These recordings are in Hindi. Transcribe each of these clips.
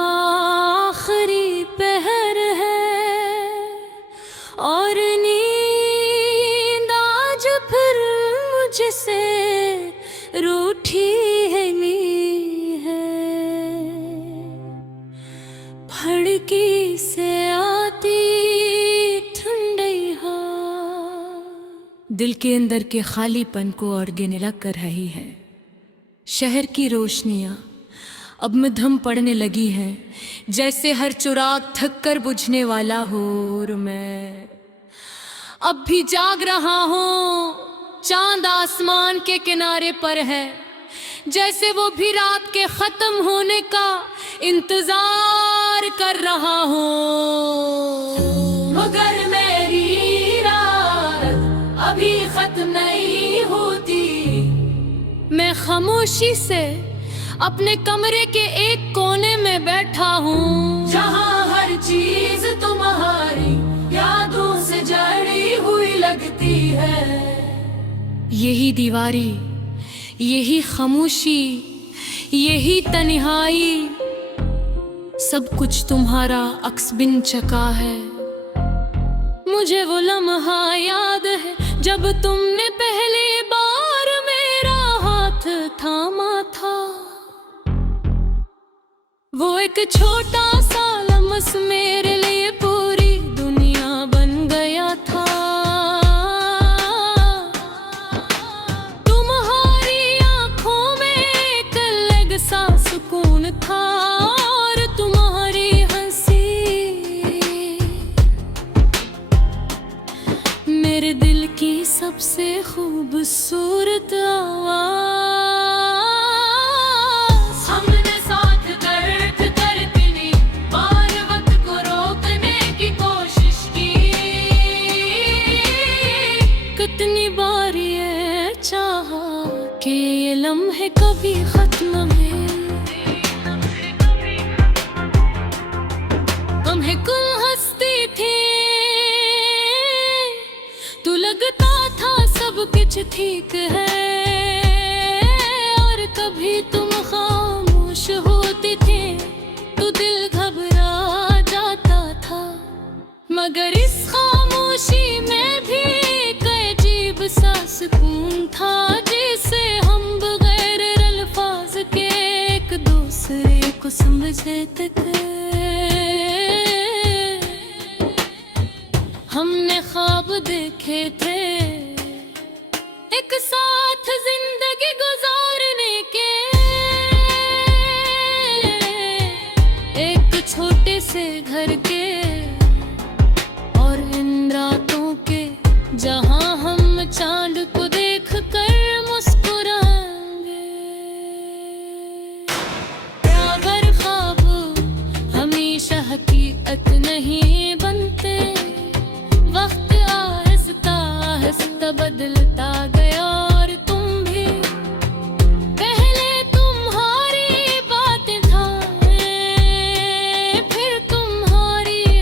का आखिरी पहर है और नींद आज फिर मुझसे रूठी है ली है। फड़की से आती ठंडी हवा दिल के अंदर के खालीपन को और गिनला कर रही है। शहर की रोशनियां अब मध्यम पड़ने लगी हैं, जैसे हर चिराग थक कर बुझने वाला हो। और मैं अब भी जाग रहा हूँ, चांद आसमान के किनारे पर है, जैसे वो भी रात के खत्म होने का इंतजार कर रहा हूँ। मगर मेरी रात अभी खत्म नहीं होती। मैं खामोशी से अपने कमरे के एक कोने में बैठा हूँ, जहाँ हर चीज तुम्हारी यादों से जड़ी हुई लगती है। यही दीवारी, यही खामोशी, यही तन्हाई, सब कुछ तुम्हारा अक्स बिन चका है। मुझे वो लम्हा याद है जब तुमने पहली बार मेरा हाथ थामा था। वो एक छोटा सा लम्स मेरे लिए पूरी दुनिया बन गया था। तुम्हारी आंखों में एक अलग सा सुकून था और तुम्हारी हंसी मेरे दिल की सबसे खूबसूरत आवाज। कितनी बार ये चाहा कि ये लम्हे कभी खत्म है। हम कुल हंसती थी, तू लगता था सब कुछ ठीक है, और कभी तुम खामोश होती थी तो दिल घबरा जाता था। मगर इस खामोशी में भी सा सुकून था, जिसे हम बगैर अल्फाज के एक दूसरे को समझते थे। हमने ख्वाब देखे थे एक साथ जिंदगी गुजारने के, एक छोटे से घर के और इन रातों के, जहां हम चांद को देख कर मुस्कुराएंगे। अगर ख्वाब हमेशा हकीकत नहीं बनते, वक्त आहिस्ता आहिस्ता बदलता गया और तुम भी पहले तुम्हारी बातें था, फिर तुम्हारी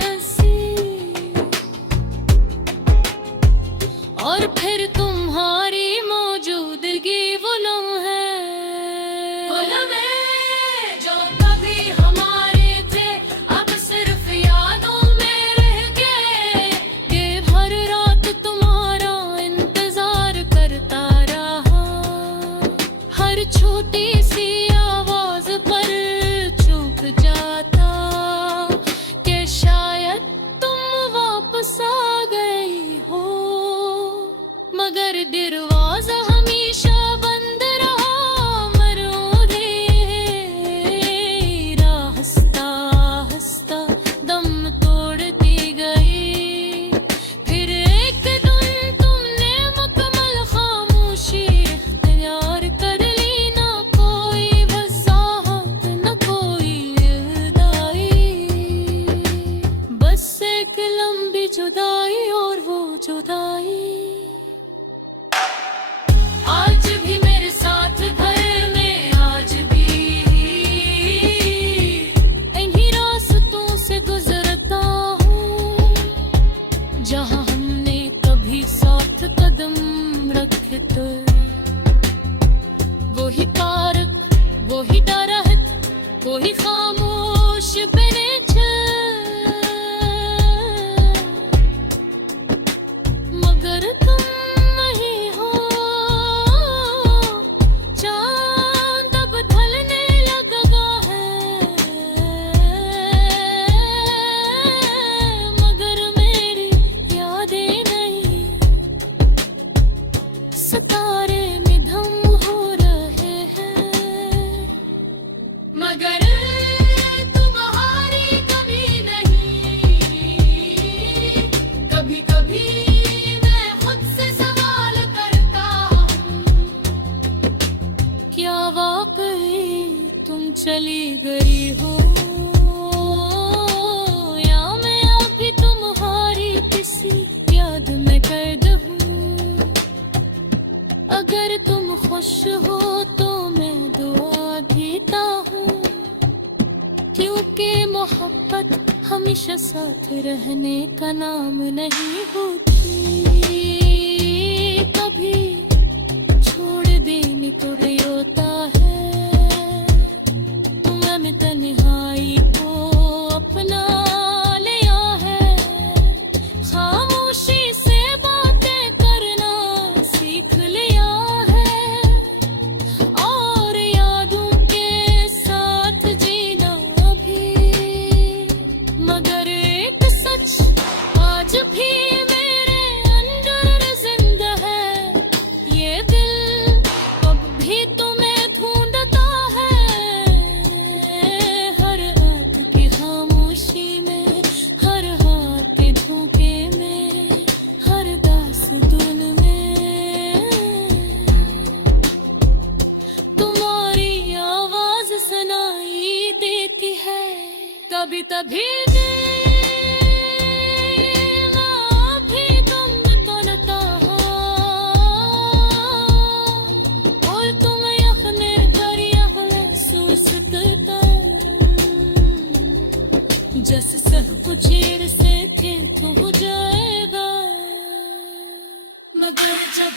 क्योंकि मोहब्बत हमेशा साथ रहने का नाम नहीं होती, कभी छोड़ देने को रोता है। तुमने तन्हाई को अपना लिया है, खामोशी से बातें करना सीख लिया है, और यादों के साथ जीना भी। मगर एक सच आज भी मेरे अंदर जिंदा है, ये दिल अब भी तुम्हें ढूंढता है। हर रात की खामोशी में, हर हाथ के धोखे में, हर दास्तान में तुम्हारी आवाज सुनाई देती है। कभी तभी भी तुम तोड़ता हो, और तुम यखने कर यखने सुसकता, जैसे सब कुछ चेर से थे हो जाएगा। मगर जब